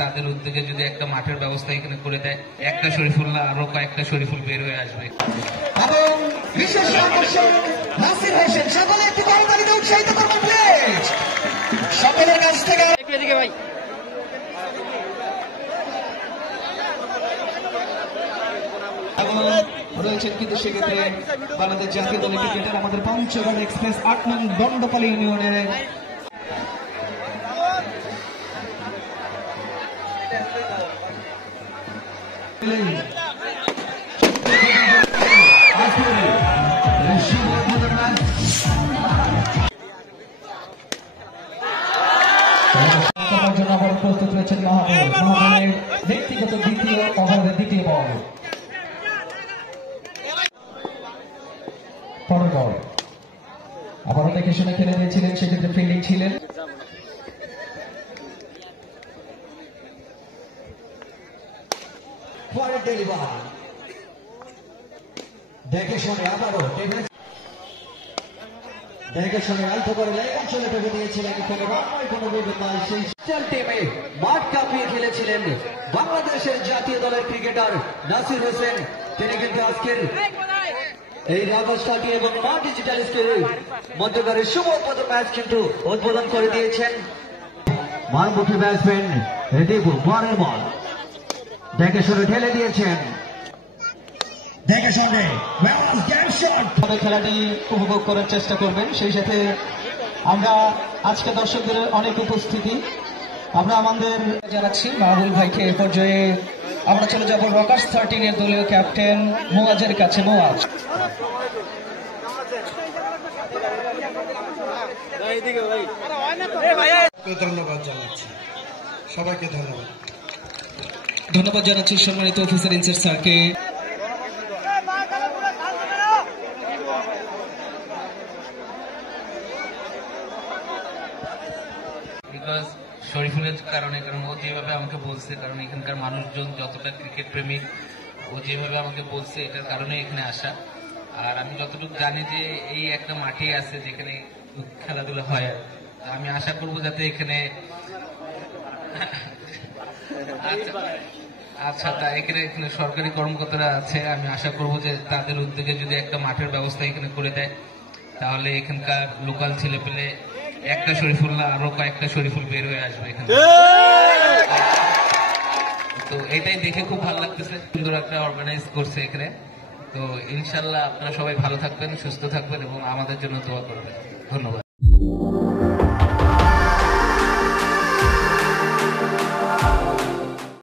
তাদের উদ্যোগে যদি একটা মাঠের ব্যবস্থা এখানে করে দেয়, একটা শরীফুল্লাহ আরো কয়েকটা শরীফুল বের হয়ে আসবে। এবং বিশেষ আকর্ষণ নাসির হোসেন, সকলে একটু করতালিতে উৎসাহিত করবেন প্লিজ। সকলের কাছ থেকে ভাই রয়েছেন কিন্তু সেক্ষেত্রে বাংলাদেশ জাতীয় দলের ক্রিকেটার আমাদের পঞ্চগড় এক্সপ্রেস ৮ নং দণ্ডপালি ইউনিয়নের জন্য আবার প্রস্তুত রয়েছেন মহাবলের ব্যক্তিগত দ্বিতীয় ওভারের দ্বিতীয় বল। পরের বল আবারও দেখে শুনে খেলে দিয়েছিলেন, সেক্ষেত্রে ফিল্ডিং ছিলেন। পরের ডেলিভারি দেখে শুনে আবারও দেখে শুনে অল্প করে লেগ অঞ্চলে টেপে দিয়েছিলেন। কোনো বিপদ নয়, সেই টিমে মাঠ কাঁপিয়ে খেলেছিলেন বাংলাদেশের জাতীয় দলের ক্রিকেটার নাসির হোসেন। তিনি কিন্তু আজকের এই রাগস্থাটি এবং মা ডিজিটাল স্কুলের মধ্যকারের শুভ উদ্বোধন ম্যাচ কিন্তু উদ্বোধন করে দিয়েছেন মারমুখী ব্যাটসম্যান রিদিবু। পরের বল দেখে শুনে ঢেলে দিয়েছেন, দেখে শুনে খেলাটি উপভোগ করার চেষ্টা করবেন। সেই সাথে আমরা আজকে দর্শকদের অনেক উপস্থিতি আমরা আমাদের জানাচ্ছি মাহবুল ভাইকে। এ পর্যায়ে আমরা চলে যাব রকার্স 13 এর দলীয় ক্যাপ্টেন মোয়াজের কাছে। মোয়াজ, ধন্যবাদ জানাচ্ছি সবাইকে, ধন্যবাদ জানাচ্ছি সম্মানিত অফিসার ইনচার্জ স্যারকে। বিকজ শরীফুলের কারণে, কারণ ও যেভাবে আমাকে বলছে, কারণ এখানকার মানুষজন যতটা ক্রিকেট প্রেমিক, ও যেভাবে আমাকে বলছে এটার কারণে এখানে আসা। আর আমি যতটুকু জানি যে এই একটা মাঠে আছে যেখানে খেলাধুলা হয়, আমি আশা করবো যাতে এখানে আচ্ছা তাই এখানে সরকারি কর্মকর্তারা আছে, আমি আশা করবো যে তাদের উদ্যোগে যদি একটা মাঠের ব্যবস্থা এখানে করে দেয়, তাহলে এখানকার লোকাল ছেলে পেলে একটা শরীফুল্লাহ আরো কয়েকটা শরীফুল বের হয়ে আসবে এখানে। তো এটাই দেখে খুব ভালো লাগতেছে, সুন্দর একটা অর্গানাইজ করছে এখানে। তো ইনশাল্লাহ আপনারা সবাই ভালো থাকবেন, সুস্থ থাকবেন এবং আমাদের জন্য দোয়া করবেন। ধন্যবাদ।